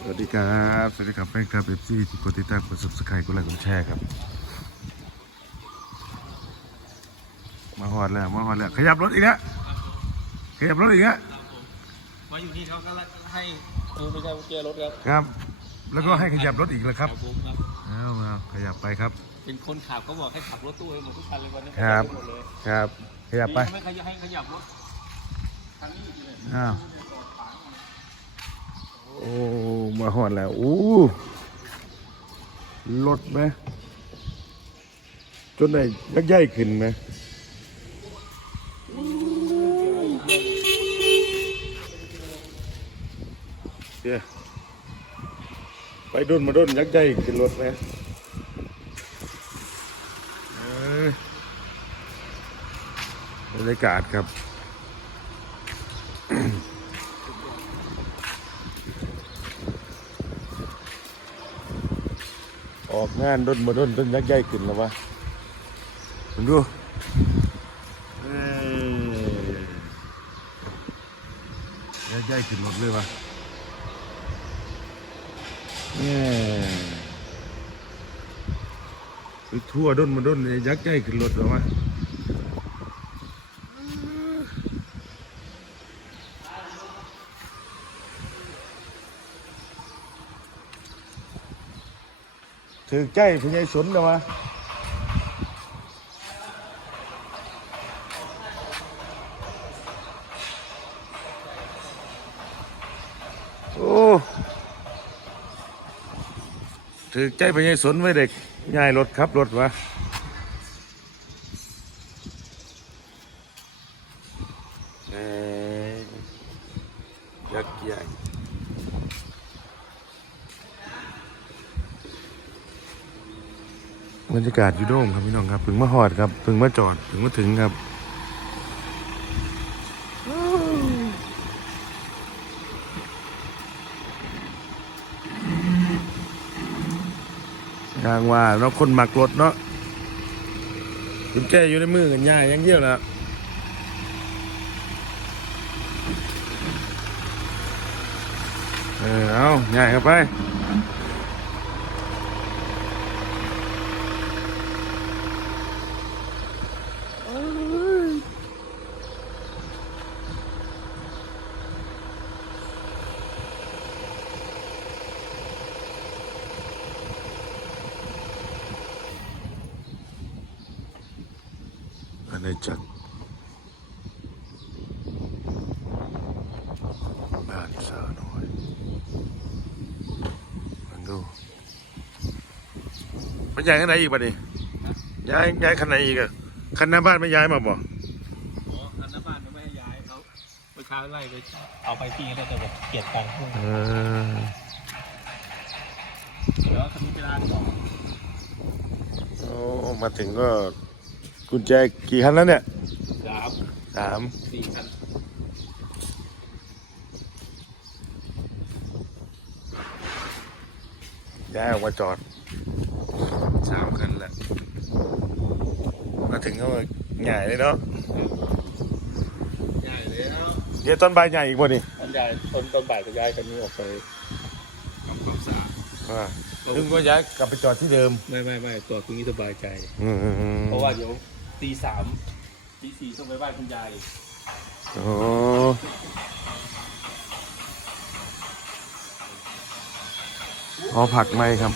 สวัสดีครับ สวัสดีครับแฟนคลับเอฟซีที่กดติดตามกด subscribe กดไลค์กดแชร์ครับ มาหอดแล้วมาหอดแล้วขยับรถอีกแล้วขยับรถอีกแล้วมาอยู่นี่เขาก็ให้เออไม่ใช่กุญแจรถครับครับ แล้วก็ให้ขยับรถอีกแล้วครับผมครับเอามาขยับไปครับ เป็นคนขับก็บอกให้ขับรถตู้ให้หมดทุกคันเลยวันนี้ครับหมดเลยครับ ขยับไปดีไม่ขยับให้ขยับรถคันนี้อยู่เลยอ้าว โอ้มาหอดแล้วอู้รถไหมจนได้ยักษ์ใหญ่ขึ้นไหมเดี๋ยวไปดุนมาดุนยักษ์ใหญ่ขึ้นรถไหมเอ้ยบรรยากาศครับ ออกงานด้นมาด้นต้นยักษ์ใหญ่ขึ้นแล้ววะผมดูยักษ์ใหญ่ขึ้นหมดเลยวะเนี่ยไปทั่วด้นมาด้นเนี่ยยักษ์ใหญ่ขึ้นรถแล้ววะ ถือใจพญายสนเลยวะโอ้ถือใจพญายสนไว้เด็กง่ายรถครับรถวะเอ้ยยักษ์ใหญ่ รรยากาศยูโดมครับพี่น้องครับเพิ่งมาหอดครับเพิ่งมาจอดเพิ่งมาถึงครับทางว่าเนาะคนมักรถเนาะคุณแก้อยู่ในมือกันย่ายยังเยี่ยวแล้วเออเอาง่ายเข้าไป อาณาจักรบ้านสาวน้อยมันดูมันย้ายขนาดไหนอีกบ้านี้ย้ายย้ายขนาดไหนอีกอะคันหน้าบ้านไม่ย้ายมาบ่อ๋อคันน้ำมันไม่ให้ย้ายเขาเมื่อเช้าไล่ไปเอาไปที่ได้แต่บอกเกลียดตังค์พวกเออเดี๋ยวคันนี้ไปร้านก่อนโอ้มาถึงก็ กุญแจกี่คันแล้วเนี่ยสามสามสี่คันย้ายออกมาจอดสามคันแหละมาถึงก็ใหญ่เลยเนาะใหญ่เลยแล้วเดี๋ยวต้นใบใหญ่อีกบ่นี่อันใหญ่ต้นต้นบ่ายจะย้ายคันนี้ออกไปทำความสะอาดอ่าถึงก็ย้ายกลับไปจอดที่เดิม ไม่ไม่ไม่ตัวตรงนี้สบายใจอืมเพราะว่าเดี๋ยว ตีสามตีสี่ต้องไปบ้านคุณยายโอ้อ๋อผักไหมครับ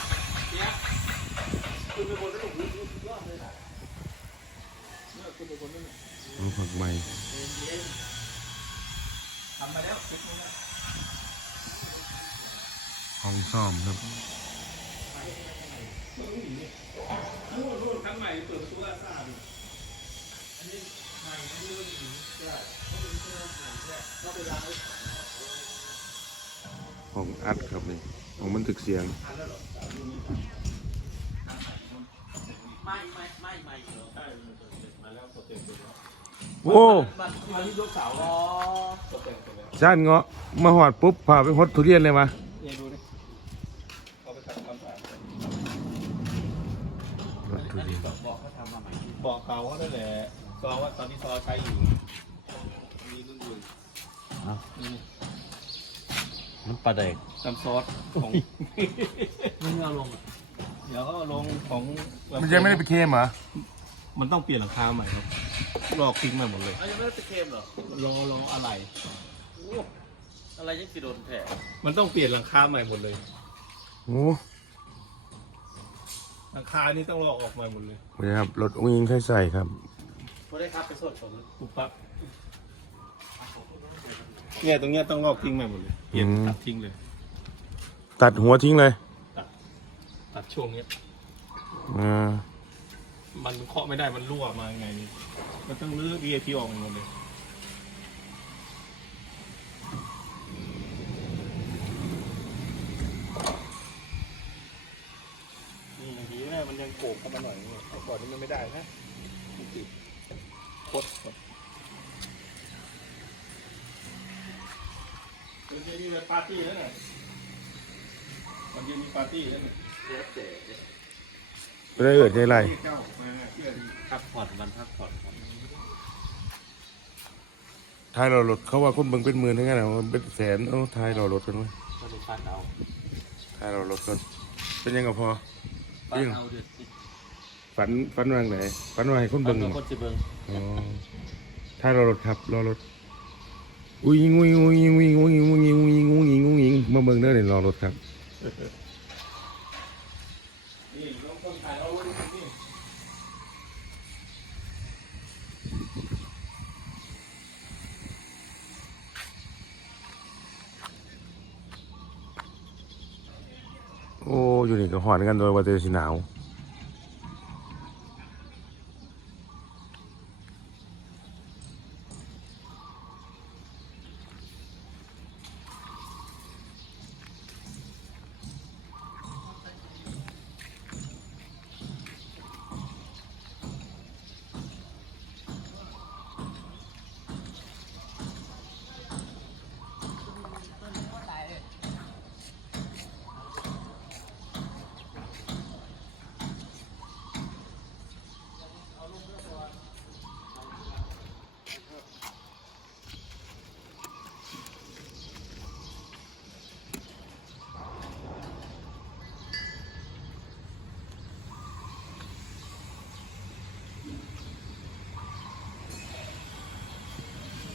อ๋อผักไหมห้องซ่อมครับครั้งใหม่เปิดตูลาซ่าด ห้องอัดครับนี่ห้องบันทึกเสียงไม่ไม่ไม่ไม่ใช่มาแล้วโปรเต็มตัวแล้วโอ้บัตรมาที่ลูกสาวอ๋อโปรเต็มตัวแล้วชาติเงาะมาหอดปุ๊บพาไปฮดทุเรียนเลยมาเนี่ยดูดิเอาไปทำความสะอาดฮดทุเรียนบอกเขาทำมาใหม่บอกเขาว่านั่นแหละ ซอว่าตอนนี้ซอใช้อยู่มีรุ่นอื่นเอานี่น้ำปลาแดกน้ำซอสของไม่เอาลงอะเดี๋ยวก็ลงของมันยังไม่ได้ไปเค็มเหรอมันต้องเปลี่ยนหลังคาใหม่ครับลอกทิ้งใหม่หมดเลยเอายังไม่ได้ตะเค็มเหรอรอรออะไร โอ้อะไรยังสิโดนแผลมันต้องเปลี่ยนหลังคาใหม่หมดเลย โอ้หลังคานี่ต้องลอกออกใหม่หมดเลยนี่ครับรถอุ้งยิงใส่ใส่ครับ พอได้ครับไปสดสดปุ๊บปั๊บเนี่ยตรงเนี้ยต้องลอกทิ้งใหม่หมดเลยเปลี่ยนอืม ตัดทิ้งเลย ตัดหัวทิ้งเลยตัดช่วงเนี้ย อ่ามันเคาะไม่ได้มันรั่วมาไงนี่มันต้องรื้อ VIP ออกหมดเลย นี่อย่างนี้เนี่ยมันยังโกกเข้ามาหน่อยเนี่ยแต่ก่อนนี้มันไม่ได้นะมันติดคดคดมันจะมี ปาร์ตี้แล้วน่ะมันจะมีปาร์ตี้แล้วเนี่ยไม่ได้เอิดได้ไรเจ้ามาเชื่อดีพักผ่อนมันพักผ่อนครับท้ายเรารถเขาว่าคนเบิ่งเป็นหมื่นทั้งนั้นนะมันเป็นแสนโอ้ท้ายเรารถกันไหมก็ได้ฟันเอาท้ายเรารถกันเป็นยังไงพอฟันเอาเดือดสิฝันฝันวางไหนฝันว่าให้คนฟันเบิ่งเอาคนสิเบิ่งอ๋อท้ายเรารถครับรอรถอุ้ยยิงอุ้ยอุ้ยยิงอุ้ยอุ้ย มาเมืองเด้อเดี๋ยรอรถครับโอ้อยู่นี่ก็หอนกันโดยว่าจะสิหนาว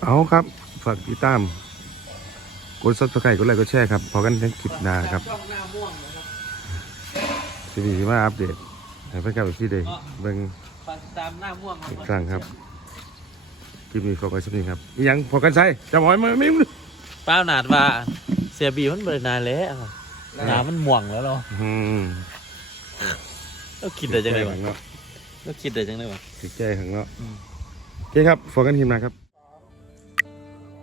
เอาครับ ฝากติดตาม กดซับสไครต์กดไลค์กดแชร์ครับ พอกันในคลิปหน้าครับช่องหน้าม่วงนะครับทีนี้มาอัปเดตให้แฟนคลับอีกทีเดียวเบิ่งฟังตามหน้าม่วงครับอีกครั้งครับ คลิปนี้ขอกันสักนิดครับอิหยังพอกันใช่จะหมอยมาไม่รู้เป้าหนาดว่าเสียบีมันเบิดนานแล้วหนามันม่วงแล้วเนาะอืมแล้วคิดได้จังไงวะเนาะแล้วคิดได้จังไงวะติดใจข้างเนาะอืมโอเคครับพอกันทีมนะครับ